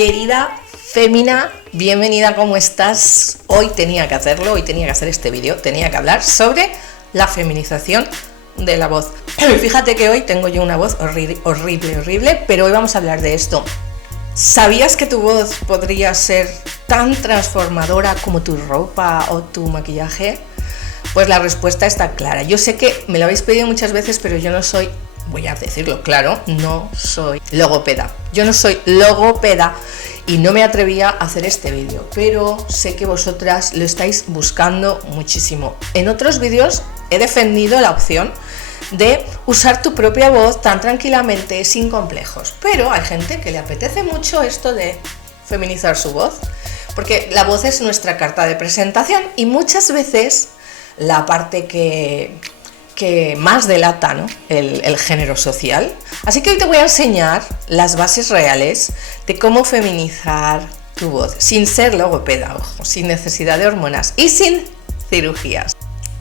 Querida Fémina, bienvenida, ¿cómo estás? Hoy tenía que hacerlo, hoy tenía que hacer este vídeo, tenía que hablar sobre la feminización de la voz. Fíjate que hoy tengo yo una voz horrible, pero hoy vamos a hablar de esto. ¿Sabías que tu voz podría ser tan transformadora como tu ropa o tu maquillaje? Pues la respuesta está clara. Yo sé que me lo habéis pedido muchas veces, pero yo no soy, voy a decirlo claro, no soy logopeda. Yo no soy logopeda y no me atrevía a hacer este vídeo, pero sé que vosotras lo estáis buscando muchísimo. En otros vídeos he defendido la opción de usar tu propia voz tan tranquilamente, sin complejos, pero hay gente que le apetece mucho esto de feminizar su voz, porque la voz es nuestra carta de presentación y muchas veces la parte que más delata, ¿no?, el género social. Así que hoy te voy a enseñar las bases reales de cómo feminizar tu voz, sin ser logopeda, ojo, sin necesidad de hormonas y sin cirugías.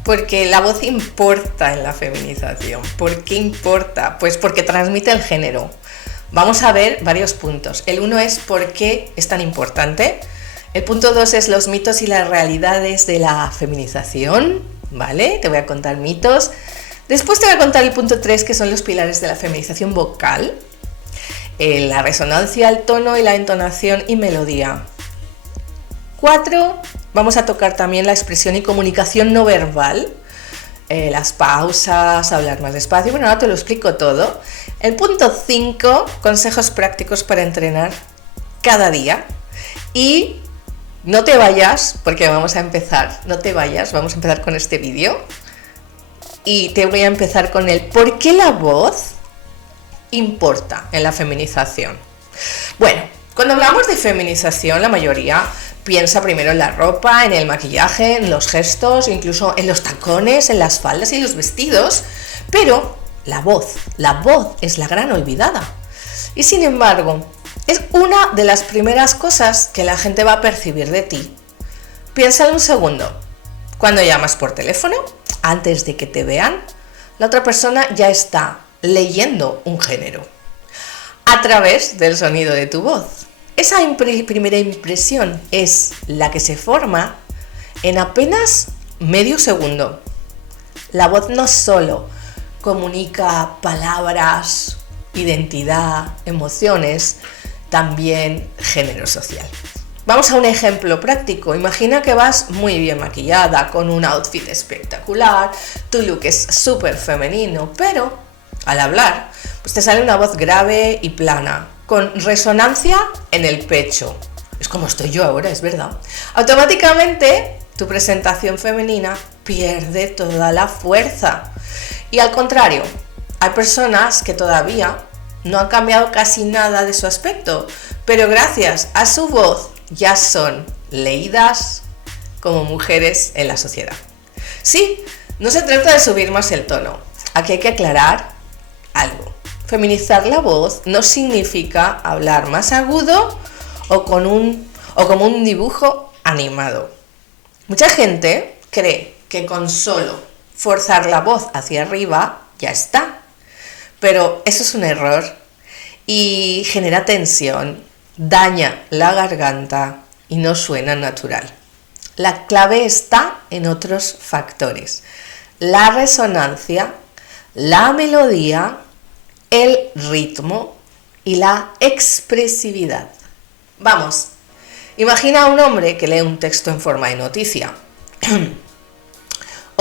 Porque la voz importa en la feminización. ¿Por qué importa? Pues porque transmite el género. Vamos a ver varios puntos. El 1 es por qué es tan importante. El punto 2 es los mitos y las realidades de la feminización, ¿vale? Te voy a contar mitos. Después te voy a contar el punto 3, que son los pilares de la feminización vocal. La resonancia, el tono y la entonación y melodía. 4, vamos a tocar también la expresión y comunicación no verbal, las pausas, hablar más despacio. Bueno, ahora te lo explico todo. El punto 5, consejos prácticos para entrenar cada día. Y no te vayas, porque vamos a empezar, no te vayas, vamos a empezar con este vídeo. Y te voy a empezar con el por qué la voz importa en la feminización. Bueno, cuando hablamos de feminización, la mayoría piensa primero en la ropa, en el maquillaje, en los gestos, incluso en los tacones, en las faldas y los vestidos, pero la voz es la gran olvidada. Y sin embargo, es una de las primeras cosas que la gente va a percibir de ti. Piensa un segundo. Cuando llamas por teléfono, antes de que te vean, la otra persona ya está leyendo un género a través del sonido de tu voz. Esa primera impresión es la que se forma en apenas medio segundo. La voz no solo comunica palabras, identidad, emociones, también género social. Vamos a un ejemplo práctico. Imagina que vas muy bien maquillada, con un outfit espectacular, tu look es súper femenino, pero al hablar, pues te sale una voz grave y plana, con resonancia en el pecho. Es como estoy yo ahora, es verdad. Automáticamente, tu presentación femenina pierde toda la fuerza. Y al contrario, hay personas que todavía no han cambiado casi nada de su aspecto, pero gracias a su voz ya son leídas como mujeres en la sociedad. Sí, no se trata de subir más el tono. Aquí hay que aclarar algo. Feminizar la voz no significa hablar más agudo o como un dibujo animado. Mucha gente cree que con solo forzar la voz hacia arriba ya está, pero eso es un error y genera tensión, daña la garganta y no suena natural. La clave está en otros factores: la resonancia, la melodía, el ritmo y la expresividad. Vamos, imagina a un hombre que lee un texto en forma de noticia.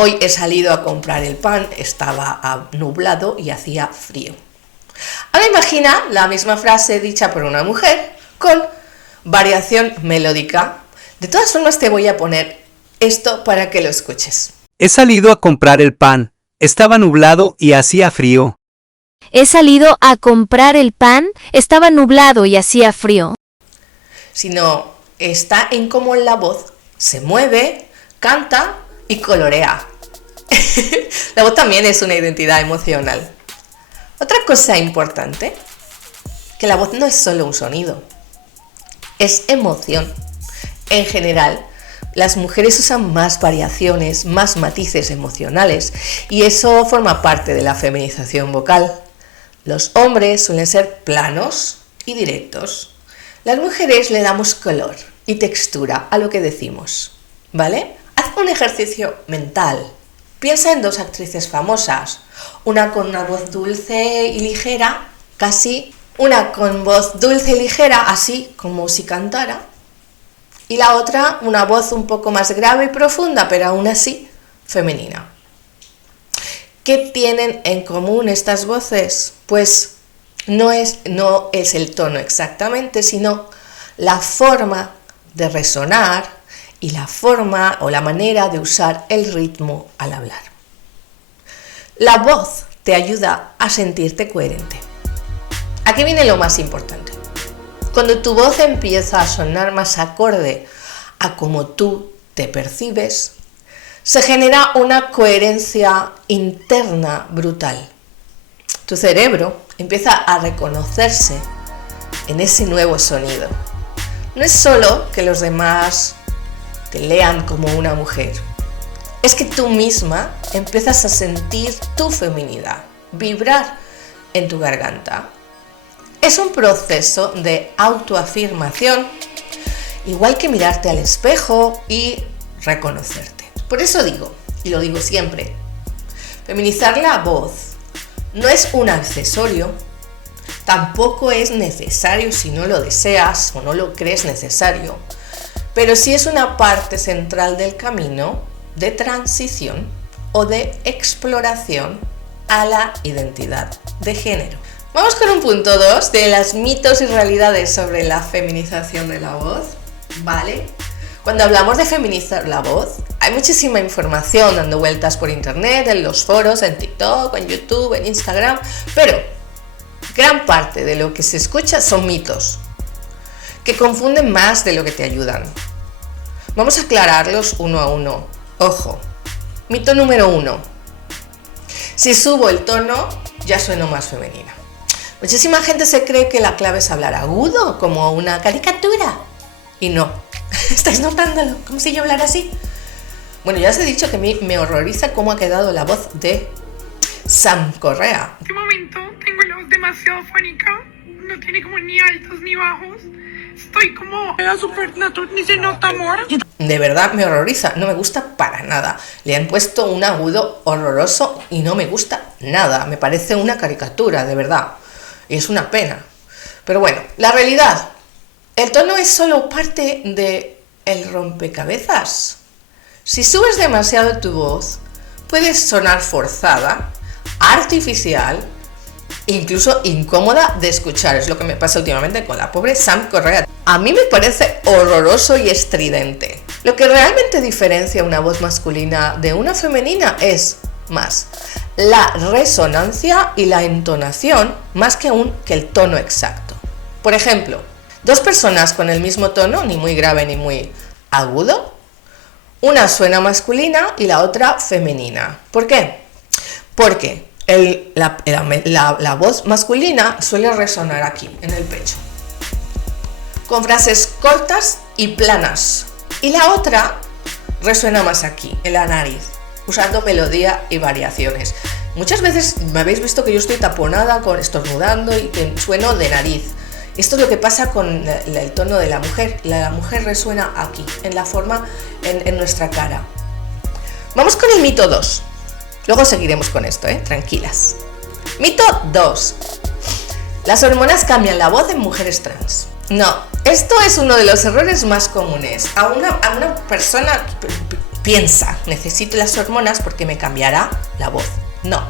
Hoy he salido a comprar el pan, estaba nublado y hacía frío. Ahora imagina la misma frase dicha por una mujer con variación melódica. De todas formas te voy a poner esto para que lo escuches. He salido a comprar el pan, estaba nublado y hacía frío. He salido a comprar el pan, estaba nublado y hacía frío. Sino está en cómo la voz se mueve, canta y colorea. La voz también es una identidad emocional. Otra cosa importante, que la voz no es solo un sonido, es emoción. En general, las mujeres usan más variaciones, más matices emocionales, y eso forma parte de la feminización vocal. Los hombres suelen ser planos y directos, Las mujeres le damos color y textura a lo que decimos, ¿vale? Haz un ejercicio mental. Piensa en dos actrices famosas, una con una voz dulce y ligera, casi, una con voz dulce y ligera, así como si cantara, y la otra una voz un poco más grave y profunda, pero aún así femenina. ¿Qué tienen en común estas voces? Pues no es el tono exactamente, sino la forma de resonar y la forma o la manera de usar el ritmo al hablar. La voz te ayuda a sentirte coherente. Aquí viene lo más importante. Cuando tu voz empieza a sonar más acorde a cómo tú te percibes, se genera una coherencia interna brutal. Tu cerebro empieza a reconocerse en ese nuevo sonido. No es solo que los demás te lean como una mujer, es que tú misma empiezas a sentir tu feminidad, vibrar en tu garganta. Es un proceso de autoafirmación, igual que mirarte al espejo y reconocerte. Por eso digo, y lo digo siempre, feminizar la voz no es un accesorio, tampoco es necesario si no lo deseas o no lo crees necesario, pero sí es una parte central del camino de transición o de exploración a la identidad de género. Vamos con un punto 2 de las mitos y realidades sobre la feminización de la voz, ¿vale? Cuando hablamos de feminizar la voz, hay muchísima información dando vueltas por internet, en los foros, en TikTok, en YouTube, en Instagram, pero gran parte de lo que se escucha son mitos, que confunden más de lo que te ayudan. Vamos a aclararlos uno a uno. Ojo, mito número 1. Si subo el tono, ya sueno más femenina. Muchísima gente se cree que la clave es hablar agudo, como una caricatura. Y no. ¿Estáis notándolo? ¿Cómo si yo hablara así? Bueno, ya os he dicho que a mí me horroriza cómo ha quedado la voz de Sam Correa. En este momento tengo la voz demasiado fónica, no tiene como ni altos ni bajos. Estoy como súper natural, ni se nota, amor. De verdad me horroriza, no me gusta para nada. Le han puesto un agudo horroroso y no me gusta nada. Me parece una caricatura, de verdad. Y es una pena. Pero bueno, la realidad. El tono es solo parte del rompecabezas. Si subes demasiado tu voz, puedes sonar forzada, artificial, incluso incómoda de escuchar. Es lo que me pasa últimamente con la pobre Sam Correa. A mí me parece horroroso y estridente. Lo que realmente diferencia una voz masculina de una femenina es más la resonancia y la entonación más que el tono exacto. Por ejemplo, dos personas con el mismo tono, ni muy grave ni muy agudo, una suena masculina y la otra femenina. ¿Por qué? Porque la voz masculina suele resonar aquí, en el pecho, con frases cortas y planas. Y la otra resuena más aquí, en la nariz, usando melodía y variaciones. Muchas veces me habéis visto que yo estoy taponada, estornudando y que sueno de nariz. Esto es lo que pasa con el tono de la mujer. La mujer resuena aquí, en la forma, en nuestra cara. Vamos con el mito 2. Luego seguiremos con esto, tranquilas. Mito 2. Las hormonas cambian la voz en mujeres trans. No, esto es uno de los errores más comunes. A una persona piensa, necesito las hormonas porque me cambiará la voz. No,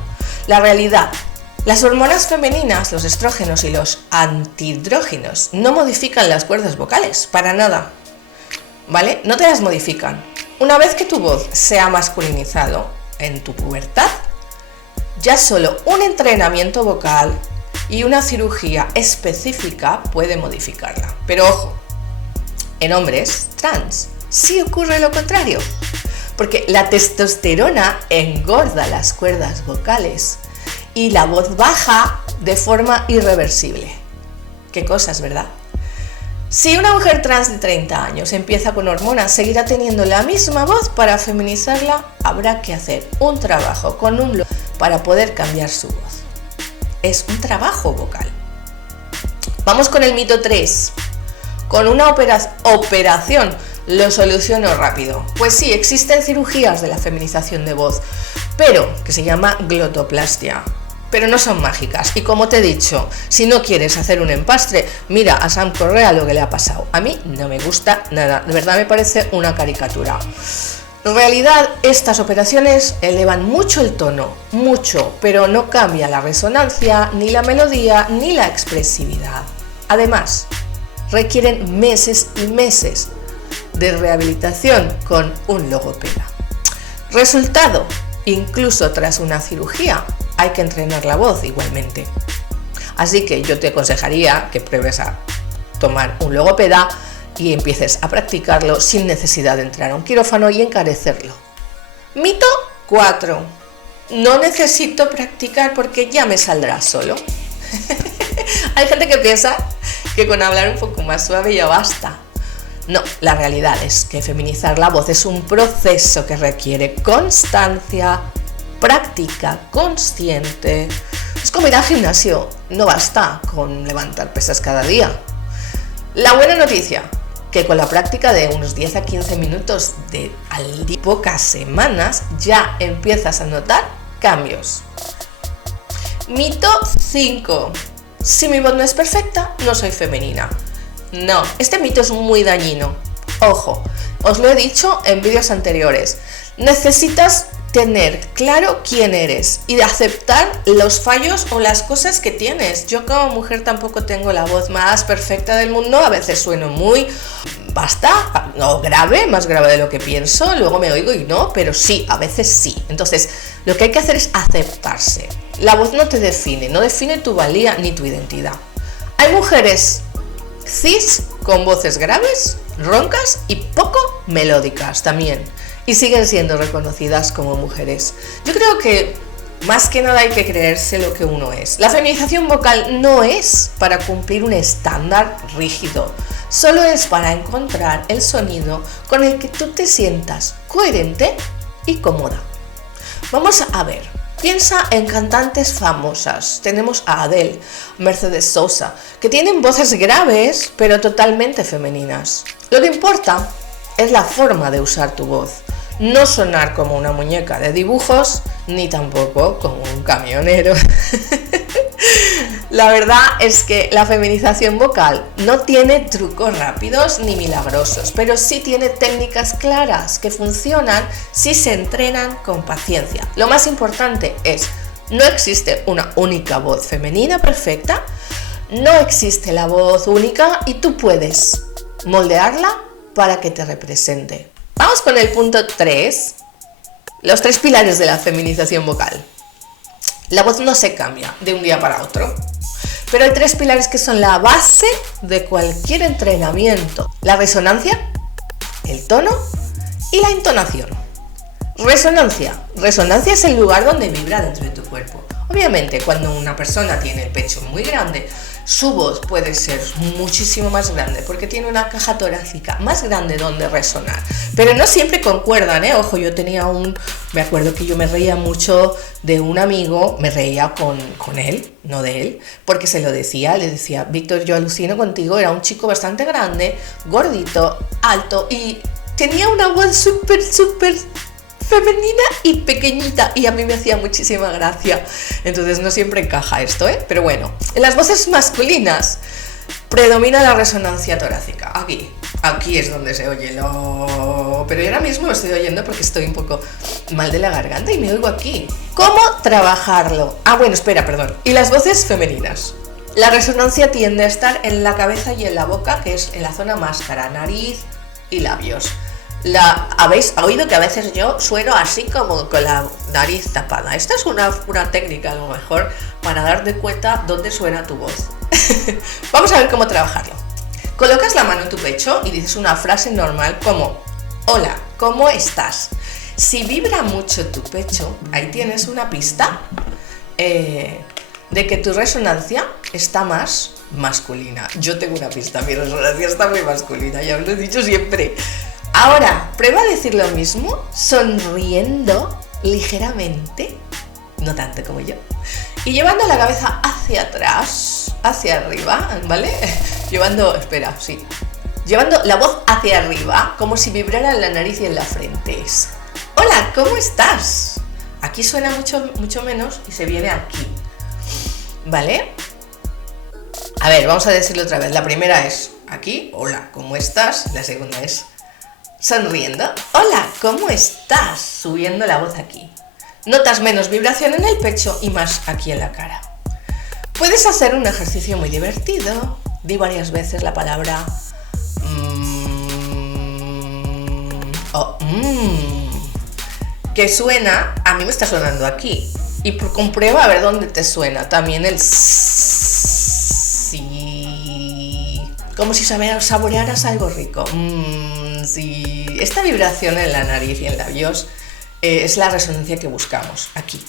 la realidad. Las hormonas femeninas, los estrógenos y los antihidrógenos no modifican las cuerdas vocales, para nada, ¿vale? No te las modifican. Una vez que tu voz se ha masculinizado en tu pubertad, ya solo un entrenamiento vocal y una cirugía específica puede modificarla. Pero ojo, en hombres trans sí ocurre lo contrario, porque la testosterona engorda las cuerdas vocales y la voz baja de forma irreversible. Qué cosas, ¿verdad? Si una mujer trans de 30 años empieza con hormonas, seguirá teniendo la misma voz. Para feminizarla habrá que hacer un trabajo con un para poder cambiar su voz. Es un trabajo vocal. Vamos con el mito 3. con una operación lo soluciono rápido. Pues sí, existen cirugías de la feminización de voz, pero que se llama glotoplastia. Pero no son mágicas. Y como te he dicho, si no quieres hacer un empastre, mira a Sam Correa lo que le ha pasado. A mí no me gusta nada. De verdad me parece una caricatura. En realidad, estas operaciones elevan mucho el tono, mucho, pero no cambia la resonancia, ni la melodía, ni la expresividad. Además, requieren meses y meses de rehabilitación con un logopeda. Resultado, incluso tras una cirugía, hay que entrenar la voz igualmente. Así que yo te aconsejaría que pruebes a tomar un logopeda y empieces a practicarlo sin necesidad de entrar a un quirófano y encarecerlo. Mito 4. No necesito practicar porque ya me saldrá solo. Hay gente que piensa que con hablar un poco más suave ya basta. No, la realidad es que feminizar la voz es un proceso que requiere constancia, práctica consciente. Es como ir al gimnasio, no basta con levantar pesas cada día. La buena noticia, que con la práctica de unos 10 a 15 minutos al día, pocas semanas, ya empiezas a notar cambios. Mito 5. Si mi voz no es perfecta, no soy femenina. No, este mito es muy dañino. Ojo, os lo he dicho en vídeos anteriores. Necesitas tener claro quién eres y de aceptar los fallos o las cosas que tienes. Yo como mujer tampoco tengo la voz más perfecta del mundo, a veces sueno muy grave, más grave de lo que pienso, luego me oigo y no, pero sí, a veces sí. Entonces, lo que hay que hacer es aceptarse. La voz no te define, no define tu valía ni tu identidad. Hay mujeres cis con voces graves, roncas y poco melódicas también, y siguen siendo reconocidas como mujeres. Yo creo que más que nada hay que creerse lo que uno es. La feminización vocal no es para cumplir un estándar rígido, solo es para encontrar el sonido con el que tú te sientas coherente y cómoda. Vamos a ver, piensa en cantantes famosas. Tenemos a Adele, Mercedes Sosa, que tienen voces graves pero totalmente femeninas. Lo que importa es la forma de usar tu voz. No sonar como una muñeca de dibujos, ni tampoco como un camionero. La verdad es que la feminización vocal no tiene trucos rápidos ni milagrosos, pero sí tiene técnicas claras que funcionan si se entrenan con paciencia. Lo más importante es, no existe una única voz femenina perfecta, no existe la voz única y tú puedes moldearla para que te represente. Vamos con el punto 3, los 3 pilares de la feminización vocal. La voz no se cambia de un día para otro, pero hay 3 pilares que son la base de cualquier entrenamiento: la resonancia, el tono y la entonación. Resonancia es el lugar donde vibra dentro de tu cuerpo. Obviamente, cuando una persona tiene el pecho muy grande, su voz puede ser muchísimo más grande porque tiene una caja torácica más grande donde resonar. Pero no siempre concuerdan, ¿eh? Ojo, me acuerdo que yo me reía mucho de un amigo, me reía con él, no de él, porque le decía, Víctor, yo alucino contigo, era un chico bastante grande, gordito, alto y tenía una voz súper femenina y pequeñita, y a mí me hacía muchísima gracia. Entonces no siempre encaja esto, ¿eh? Pero bueno, en las voces masculinas predomina la resonancia torácica. Aquí es donde se oye pero yo ahora mismo lo estoy oyendo porque estoy un poco mal de la garganta y me oigo aquí. ¿Cómo trabajarlo? Y las voces femeninas. La resonancia tiende a estar en la cabeza y en la boca, que es en la zona máscara, nariz y labios. Habéis oído que a veces yo sueno así como con la nariz tapada. Esta es una técnica a lo mejor para darte cuenta dónde suena tu voz. Vamos a ver cómo trabajarlo. Colocas la mano en tu pecho y dices una frase normal como: hola, ¿cómo estás? Si vibra mucho tu pecho, ahí tienes una pista de que tu resonancia está más masculina. Yo tengo una pista, mi resonancia está muy masculina, ya os lo he dicho siempre. Ahora, prueba a decir lo mismo, sonriendo ligeramente, no tanto como yo, y llevando la cabeza hacia atrás, hacia arriba, ¿vale? llevando la voz hacia arriba, como si vibrara en la nariz y en la frente. Hola, ¿cómo estás? Aquí suena mucho menos y se viene aquí, ¿vale? A ver, vamos a decirlo otra vez. La primera es aquí, hola, ¿cómo estás? La segunda es sonriendo, hola, ¿cómo estás? Subiendo la voz aquí. Notas menos vibración en el pecho y más aquí en la cara. Puedes hacer un ejercicio muy divertido. Di varias veces la palabra que suena, a mí me está sonando aquí. Y comprueba a ver dónde te suena. También el sí, como si saborearas algo rico. Sí. Esta vibración en la nariz y en labios es la resonancia que buscamos aquí,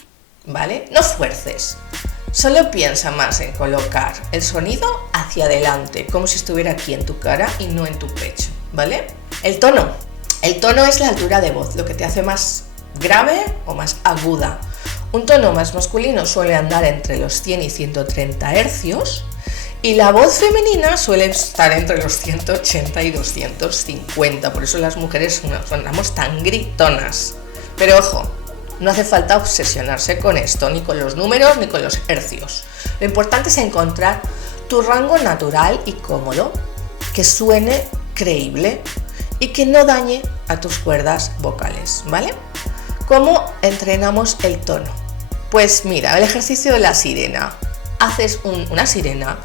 ¿vale? No fuerces, solo piensa más en colocar el sonido hacia adelante, como si estuviera aquí en tu cara y no en tu pecho, ¿vale? El tono es la altura de voz, lo que te hace más grave o más aguda. Un tono más masculino suele andar entre los 100 y 130 hercios y la voz femenina suele estar entre los 180 y 250, por eso las mujeres sonamos tan gritonas. Pero ojo, no hace falta obsesionarse con esto, ni con los números ni con los hercios. Lo importante es encontrar tu rango natural y cómodo, que suene creíble y que no dañe a tus cuerdas vocales, ¿vale? ¿Cómo entrenamos el tono? Pues mira, el ejercicio de la sirena. Haces una sirena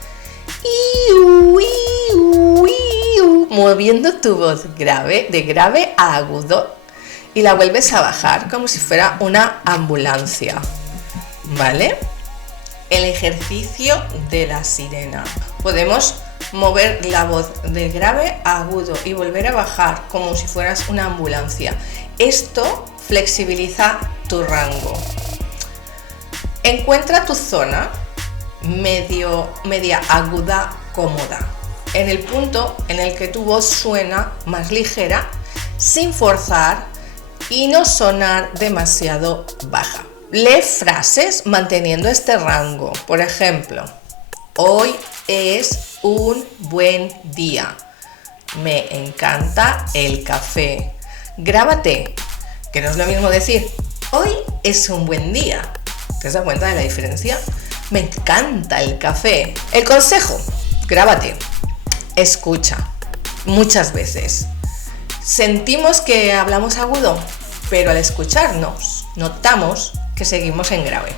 moviendo tu voz grave, de grave a agudo, y la vuelves a bajar como si fuera una ambulancia, ¿vale? El ejercicio de la sirena. Podemos mover la voz de grave a agudo y volver a bajar como si fueras una ambulancia. Esto flexibiliza tu rango. Encuentra tu zona media aguda cómoda, en el punto en el que tu voz suena más ligera, sin forzar y no sonar demasiado baja. Lee frases manteniendo este rango. Por ejemplo, hoy es un buen día. Me encanta el café. Grábate, que no es lo mismo decir hoy es un buen día. ¿Te das cuenta de la diferencia? Me encanta el café. El consejo, grábate, escucha muchas veces. Sentimos que hablamos agudo, pero al escucharnos notamos que seguimos en grave.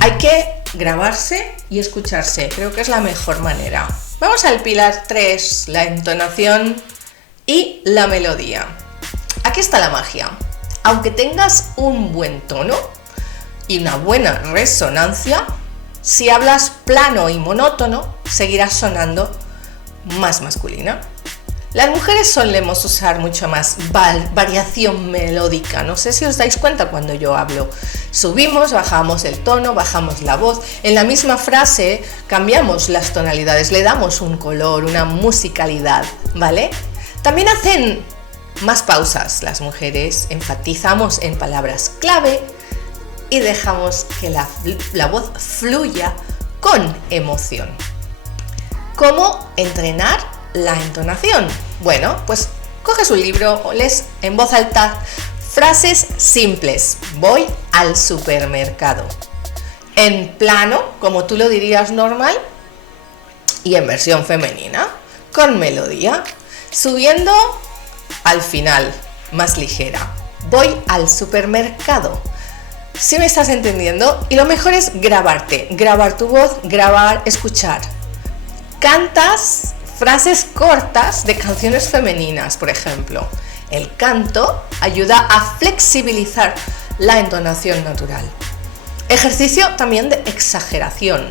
Hay que grabarse y escucharse, creo que es la mejor manera. Vamos al pilar 3, la entonación y la melodía. Aquí está la magia. Aunque tengas un buen tono y una buena resonancia, si hablas plano y monótono, seguirás sonando más masculina. Las mujeres solemos usar mucho más variación melódica. No sé si os dais cuenta cuando yo hablo. Subimos, bajamos el tono, bajamos la voz. En la misma frase cambiamos las tonalidades, le damos un color, una musicalidad, ¿vale? También hacen más pausas las mujeres, enfatizamos en palabras clave y dejamos que la voz fluya con emoción. ¿Cómo entrenar la entonación? Bueno, pues coges un libro o lees en voz alta frases simples. Voy al supermercado. En plano, como tú lo dirías normal, y en versión femenina, con melodía, subiendo al final, más ligera. Voy al supermercado. ¿Sí me estás entendiendo? Y lo mejor es grabarte, grabar tu voz, grabar, escuchar. Cantas frases cortas de canciones femeninas, por ejemplo. El canto ayuda a flexibilizar la entonación natural. Ejercicio también de exageración.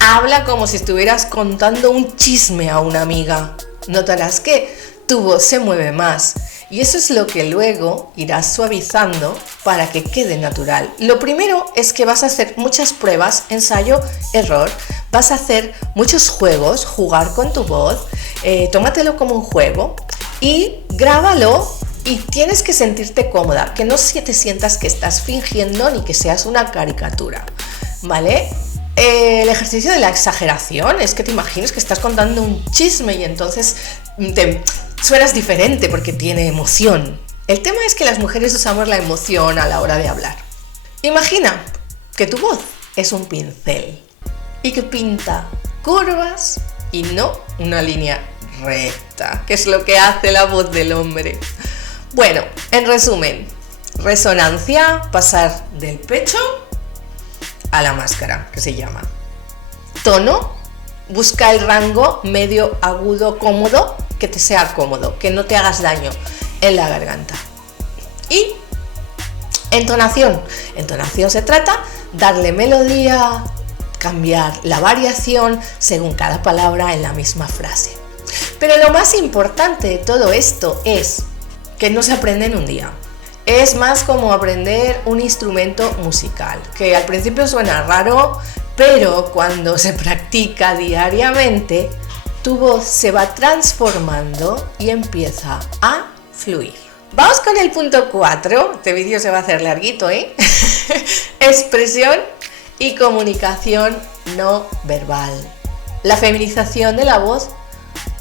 Habla como si estuvieras contando un chisme a una amiga. Notarás que tu voz se mueve más y eso es lo que luego irás suavizando para que quede natural. Lo primero es que vas a hacer muchas pruebas, ensayo, error. Vas a hacer muchos juegos, jugar con tu voz, tómatelo como un juego y grábalo y tienes que sentirte cómoda, que no te sientas que estás fingiendo ni que seas una caricatura, ¿vale? El ejercicio de la exageración es que te imaginas que estás contando un chisme y entonces suenas diferente porque tiene emoción. El tema es que las mujeres usamos la emoción a la hora de hablar. Imagina que tu voz es un pincel y que pinta curvas y no una línea recta, que es lo que hace la voz del hombre. Bueno, en resumen, resonancia, pasar del pecho a la máscara, que se llama. Tono, busca el rango medio, agudo, cómodo, que te sea cómodo, que no te hagas daño en la garganta. Y entonación. Entonación se trata darle melodía, cambiar la variación según cada palabra en la misma frase. Pero lo más importante de todo esto es que no se aprende en un día. Es más como aprender un instrumento musical, que al principio suena raro, pero cuando se practica diariamente, tu voz se va transformando y empieza a fluir. Vamos con el punto 4, este vídeo se va a hacer larguito, ¿eh? Expresión y comunicación no verbal. La feminización de la voz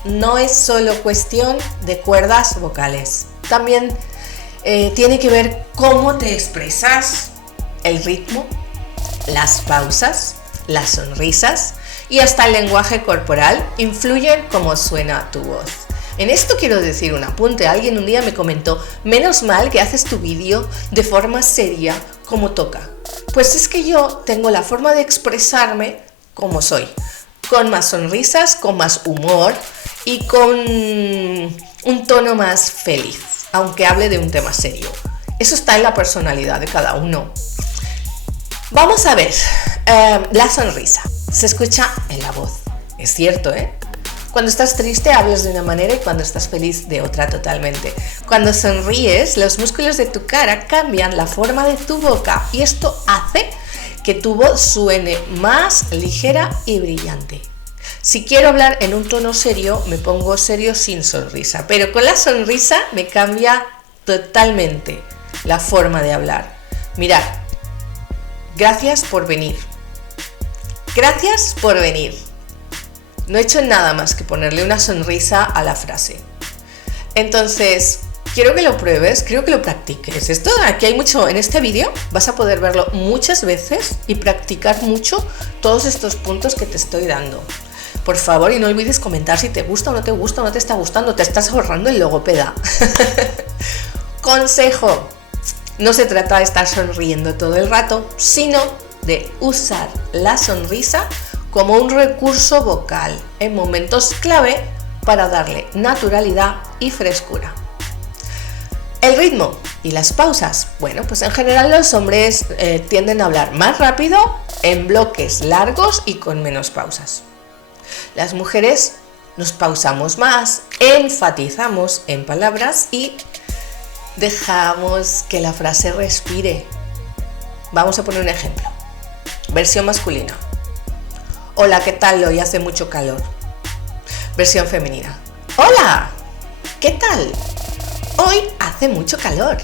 no es solo cuestión de cuerdas vocales, también tiene que ver cómo te expresas, el ritmo, las pausas, las sonrisas y hasta el lenguaje corporal influyen cómo suena tu voz. En esto quiero decir un apunte. Alguien un día me comentó: menos mal que haces tu vídeo de forma seria como toca. Pues es que yo tengo la forma de expresarme como soy, con más sonrisas, con más humor y con un tono más feliz, aunque hable de un tema serio. Eso está en la personalidad de cada uno. Vamos a ver, la sonrisa se escucha en la voz. Es cierto, ¿eh? Cuando estás triste hablas de una manera y cuando estás feliz de otra totalmente. Cuando sonríes, los músculos de tu cara cambian la forma de tu boca y esto hace que tu voz suene más ligera y brillante. Si quiero hablar en un tono serio, me pongo serio sin sonrisa, pero con la sonrisa me cambia totalmente la forma de hablar. Mirad, gracias por venir. Gracias por venir. No he hecho nada más que ponerle una sonrisa a la frase. Entonces, quiero que lo pruebes, quiero que lo practiques. Esto aquí hay mucho, en este vídeo vas a poder verlo muchas veces y practicar mucho todos estos puntos que te estoy dando. Por favor, y no olvides comentar si te gusta o no te gusta o no te está gustando, te estás ahorrando el logopeda. Consejo, no se trata de estar sonriendo todo el rato, sino de usar la sonrisa como un recurso vocal en momentos clave para darle naturalidad y frescura. El ritmo y las pausas. Bueno, pues en general los hombres tienden a hablar más rápido, en bloques largos y con menos pausas. Las mujeres nos pausamos más, enfatizamos en palabras y dejamos que la frase respire. Vamos a poner un ejemplo. Versión masculina. Hola, ¿qué tal? Hoy hace mucho calor. Versión femenina. Hola, ¿qué tal? Hoy hace mucho calor.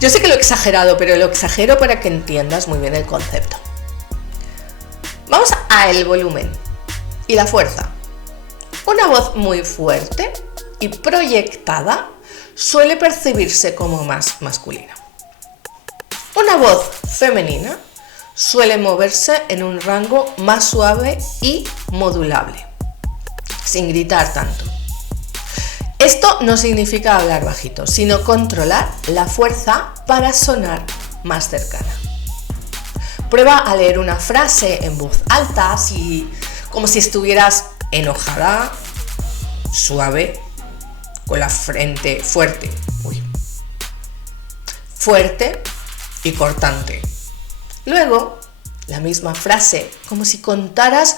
Yo sé que lo he exagerado, pero lo exagero para que entiendas muy bien el concepto. Vamos a el volumen y la fuerza. Una voz muy fuerte y proyectada suele percibirse como más masculina. Una voz femenina suele moverse en un rango más suave y modulable, sin gritar tanto. Esto no significa hablar bajito, sino controlar la fuerza para sonar más cercana. Prueba a leer una frase en voz alta, como si estuvieras enojada, suave, con la frente fuerte. Fuerte y cortante. Luego, la misma frase, como si contaras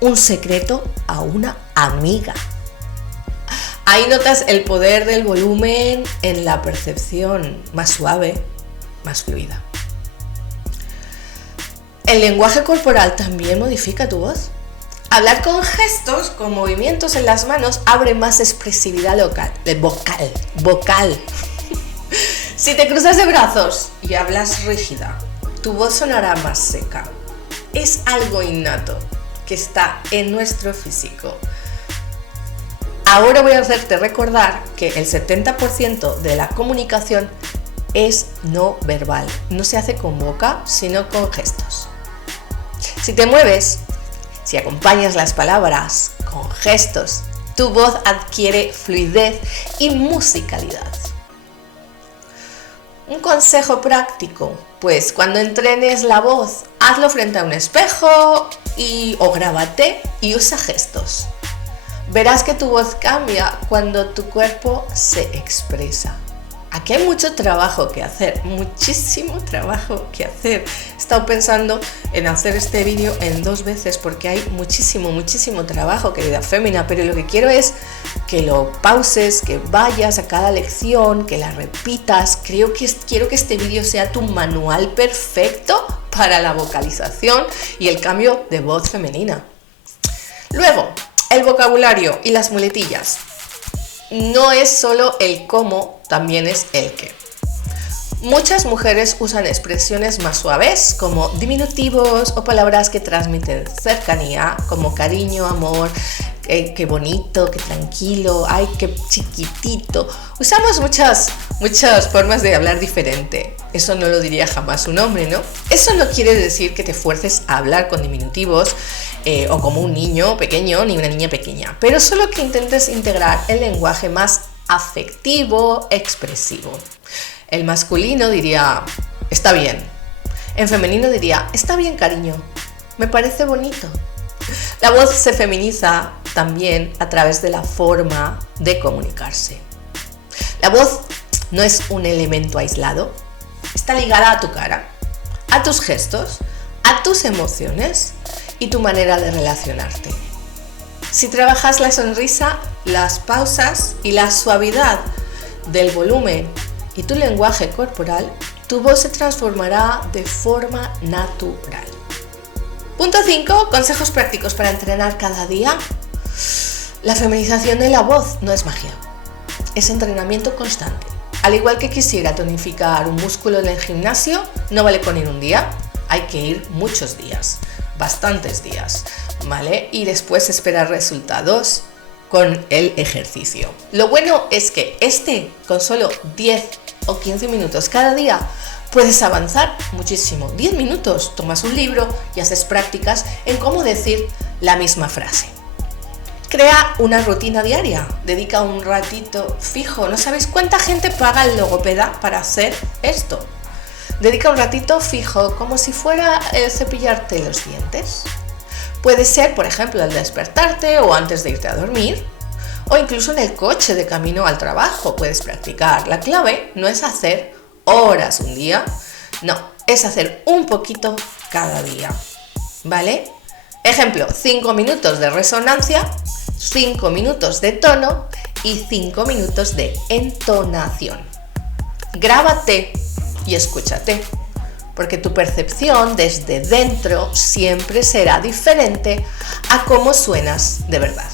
un secreto a una amiga. Ahí notas el poder del volumen en la percepción, más suave, más fluida. El lenguaje corporal también modifica tu voz. Hablar con gestos, con movimientos en las manos, abre más expresividad vocal. Si te cruzas de brazos y hablas rígida, tu voz sonará más seca. es algo innato que está en nuestro físico. Ahora voy a hacerte recordar que el 70% de la comunicación es no verbal. No se hace con boca, sino con gestos. Si te mueves, si acompañas las palabras con gestos, tu voz adquiere fluidez y musicalidad. Un consejo práctico, pues cuando entrenes la voz, hazlo frente a un espejo o grábate y usa gestos. Verás que tu voz cambia cuando tu cuerpo se expresa. Aquí hay mucho trabajo que hacer, muchísimo trabajo que hacer. He estado pensando en hacer este vídeo en 2 veces porque hay muchísimo trabajo, querida fémina, pero lo que quiero es que lo pauses, que vayas a cada lección, que la repitas. Quiero que este vídeo sea tu manual perfecto para la vocalización y el cambio de voz femenina. Luego, el vocabulario y las muletillas. No es solo el cómo, también es el qué. Muchas mujeres usan expresiones más suaves como diminutivos o palabras que transmiten cercanía como cariño, amor, qué bonito, qué tranquilo, ay, qué chiquitito. Usamos muchas formas de hablar diferente. Eso no lo diría jamás un hombre, ¿no? Eso no quiere decir que te fuerces a hablar con diminutivos o como un niño pequeño ni una niña pequeña, pero solo que intentes integrar el lenguaje más afectivo, expresivo. El masculino diría, está bien. En femenino diría, está bien, cariño, me parece bonito. La voz se feminiza también a través de la forma de comunicarse. La voz no es un elemento aislado, está ligada a tu cara, a tus gestos, a tus emociones y tu manera de relacionarte. Si trabajas la sonrisa, las pausas y la suavidad del volumen y tu lenguaje corporal, tu voz se transformará de forma natural. Punto 5. Consejos prácticos para entrenar cada día. La feminización de la voz no es magia, es entrenamiento constante. Al igual que quisiera tonificar un músculo en el gimnasio, no vale con ir un día, hay que ir muchos días, bastantes días, ¿vale? Y después esperar resultados con el ejercicio. Lo bueno es que con solo 10 o 15 minutos cada día, puedes avanzar muchísimo. 10 minutos, tomas un libro y haces prácticas en cómo decir la misma frase. Crea una rutina diaria, dedica un ratito fijo. ¿No sabéis cuánta gente paga el logopeda para hacer esto? Dedica un ratito fijo, como si fuera cepillarte los dientes. Puede ser, por ejemplo, al despertarte o antes de irte a dormir, o incluso en el coche de camino al trabajo puedes practicar. La clave no es hacer horas un día, no, es hacer un poquito cada día, ¿vale? Ejemplo, 5 minutos de resonancia, 5 minutos de tono y 5 minutos de entonación. Grábate y escúchate, porque tu percepción desde dentro siempre será diferente a cómo suenas de verdad.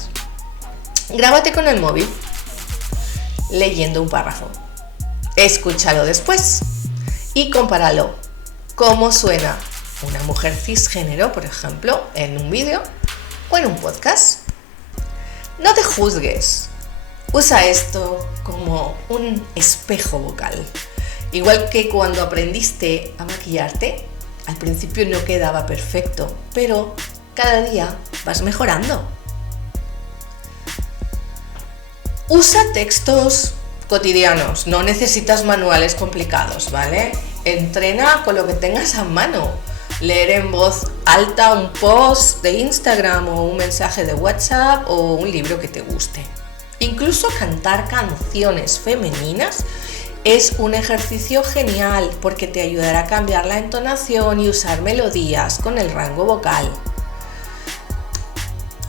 Grábate con el móvil leyendo un párrafo. Escúchalo después y compáralo. ¿Cómo suena una mujer cisgénero, por ejemplo, en un vídeo o en un podcast? No te juzgues. Usa esto como un espejo vocal. Igual que cuando aprendiste a maquillarte, al principio no quedaba perfecto, pero cada día vas mejorando. Usa textos cotidianos, no necesitas manuales complicados, ¿vale? Entrena con lo que tengas a mano. Leer en voz alta un post de Instagram o un mensaje de WhatsApp o un libro que te guste. Incluso cantar canciones femeninas es un ejercicio genial porque te ayudará a cambiar la entonación y usar melodías con el rango vocal.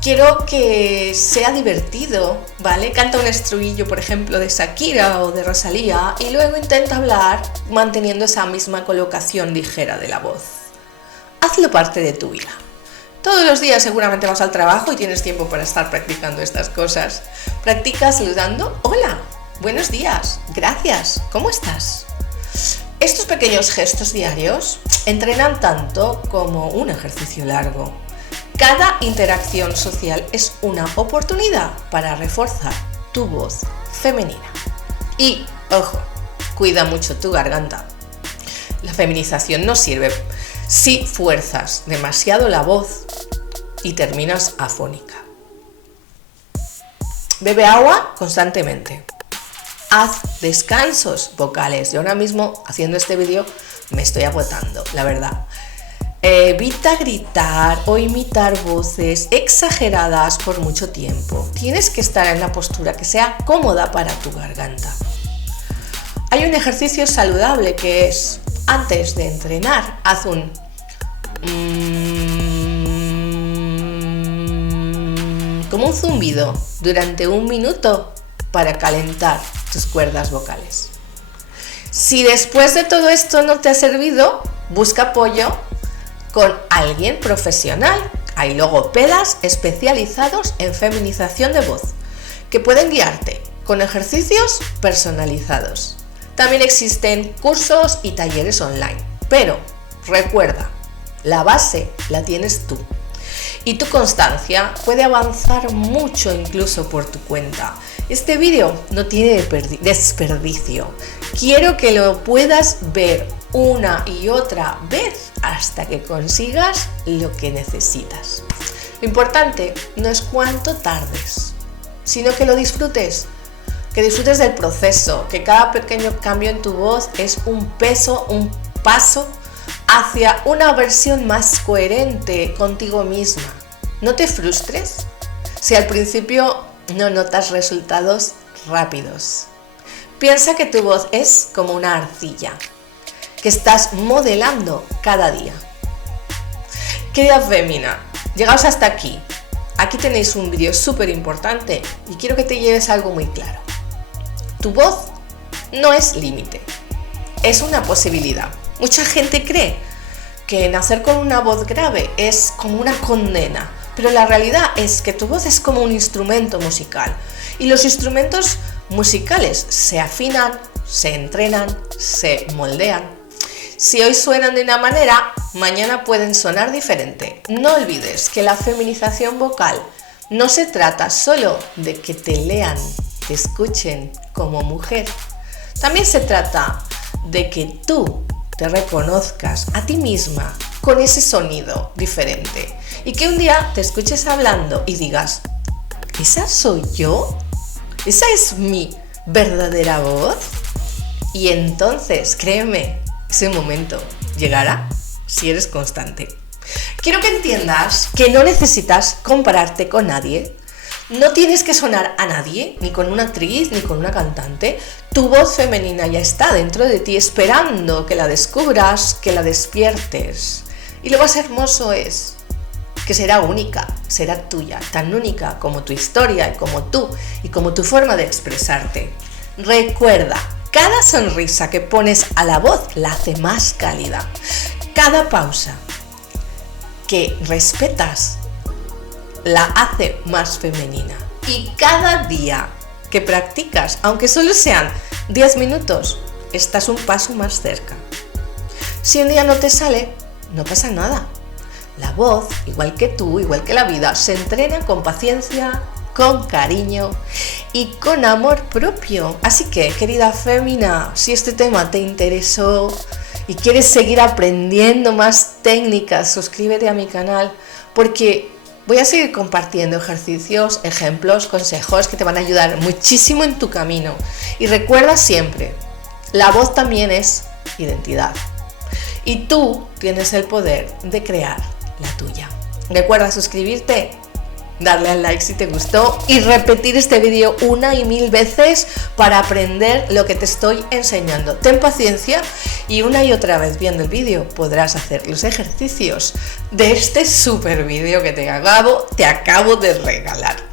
Quiero que sea divertido, ¿vale? Canta un estribillo, por ejemplo, de Shakira o de Rosalía y luego intenta hablar manteniendo esa misma colocación ligera de la voz. Hazlo parte de tu vida. Todos los días seguramente vas al trabajo y tienes tiempo para estar practicando estas cosas. Practica saludando, hola, buenos días, gracias, ¿cómo estás? Estos pequeños gestos diarios entrenan tanto como un ejercicio largo. Cada interacción social es una oportunidad para reforzar tu voz femenina. Y, ojo, cuida mucho tu garganta. La feminización no sirve si fuerzas demasiado la voz y terminas afónica. Bebe agua constantemente. Haz descansos vocales. Yo ahora mismo, haciendo este vídeo, me estoy agotando, la verdad. Evita gritar o imitar voces exageradas por mucho tiempo. Tienes que estar en la postura que sea cómoda para tu garganta. Hay un ejercicio saludable que es, antes de entrenar, haz un como un zumbido durante 1 minuto para calentar tus cuerdas vocales. Si después de todo esto no te ha servido, busca apoyo con alguien profesional. Hay logopedas especializados en feminización de voz que pueden guiarte con ejercicios personalizados. También existen cursos y talleres online, pero recuerda, la base la tienes tú. Y tu constancia puede avanzar mucho incluso por tu cuenta. Este vídeo no tiene desperdicio. Quiero que lo puedas ver una y otra vez hasta que consigas lo que necesitas. Lo importante no es cuánto tardes, sino que lo disfrutes. Que disfrutes del proceso, que cada pequeño cambio en tu voz es un paso hacia una versión más coherente contigo misma. No te frustres si al principio no notas resultados rápidos. Piensa que tu voz es como una arcilla que estás modelando cada día. Querida fémina, llegaos hasta aquí. Aquí tenéis un vídeo súper importante y quiero que te lleves algo muy claro. Tu voz no es límite, es una posibilidad. Mucha gente cree que nacer con una voz grave es como una condena, pero la realidad es que tu voz es como un instrumento musical y los instrumentos musicales se afinan, se entrenan, se moldean. Si hoy suenan de una manera, mañana pueden sonar diferente. No olvides que la feminización vocal no se trata solo de que te lean, te escuchen como mujer. También se trata de que tú te reconozcas a ti misma con ese sonido diferente y que un día te escuches hablando y digas, ¿esa soy yo? ¿Esa es mi verdadera voz? Y entonces, créeme, ese momento llegará si eres constante. Quiero que entiendas que no necesitas compararte con nadie. No tienes que sonar a nadie, ni con una actriz, ni con una cantante. Tu voz femenina ya está dentro de ti esperando que la descubras, que la despiertes. Y lo más hermoso es que será única, será tuya, tan única como tu historia y como tú y como tu forma de expresarte. Recuerda, cada sonrisa que pones a la voz la hace más cálida. Cada pausa que respetas la hace más femenina. Y cada día que practicas, aunque solo sean 10 minutos, estás un paso más cerca. Si un día no te sale, no pasa nada. La voz, igual que tú, igual que la vida, se entrena con paciencia, con cariño y con amor propio. Así que, querida fémina, si este tema te interesó y quieres seguir aprendiendo más técnicas, suscríbete a mi canal porque voy a seguir compartiendo ejercicios, ejemplos, consejos que te van a ayudar muchísimo en tu camino. Y recuerda siempre, la voz también es identidad. Y tú tienes el poder de crear la tuya. Recuerda suscribirte, darle al like si te gustó y repetir este vídeo 1 y 1000 veces para aprender lo que te estoy enseñando. Ten paciencia y una y otra vez viendo el vídeo podrás hacer los ejercicios de este súper vídeo que te acabo de regalar.